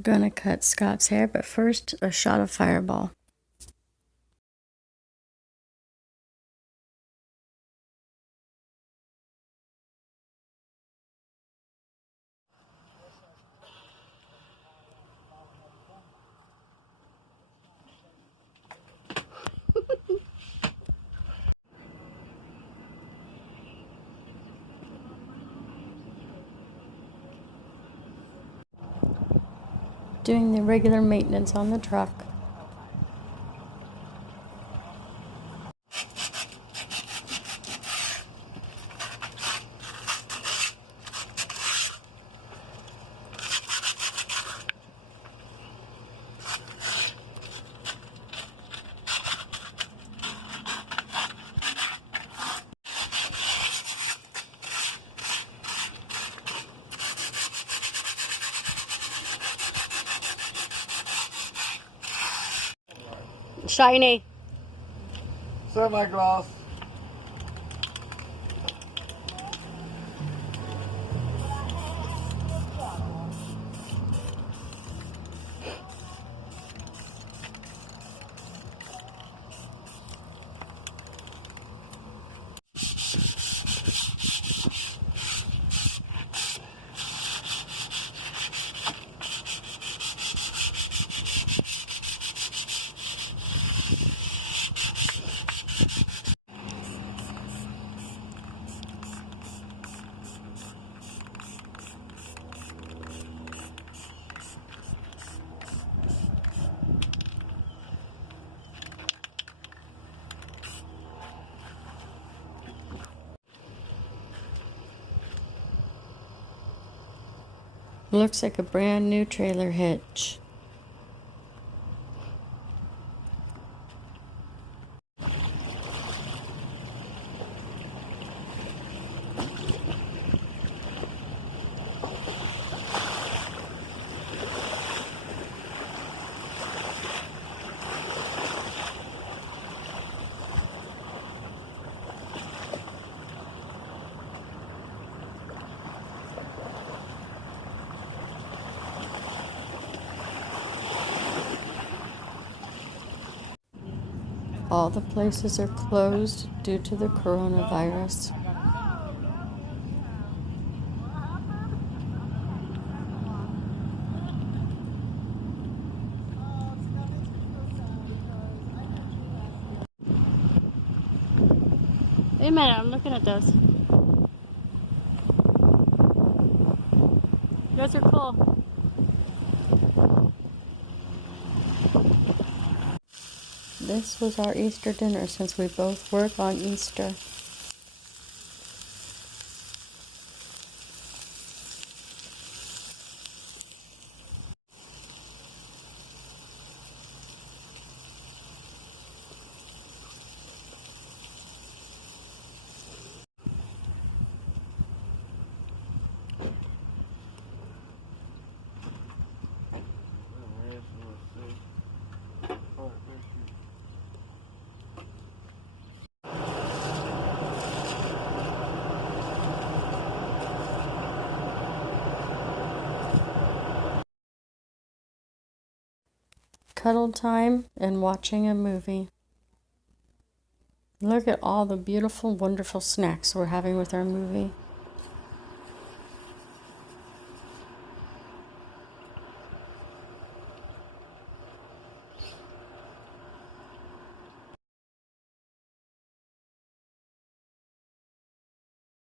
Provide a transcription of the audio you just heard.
Gonna cut Scott's hair, but first a shot of Fireball. Doing the regular maintenance on the truck. Shiny. Semi-gloss. Looks like a brand new trailer hitch. All the places are closed due to the coronavirus. Wait a minute, I'm looking at those. Those are cool. This was our Easter dinner since we both work on Easter. Cuddle time and watching a movie. Look at all the beautiful, wonderful snacks we're having with our movie.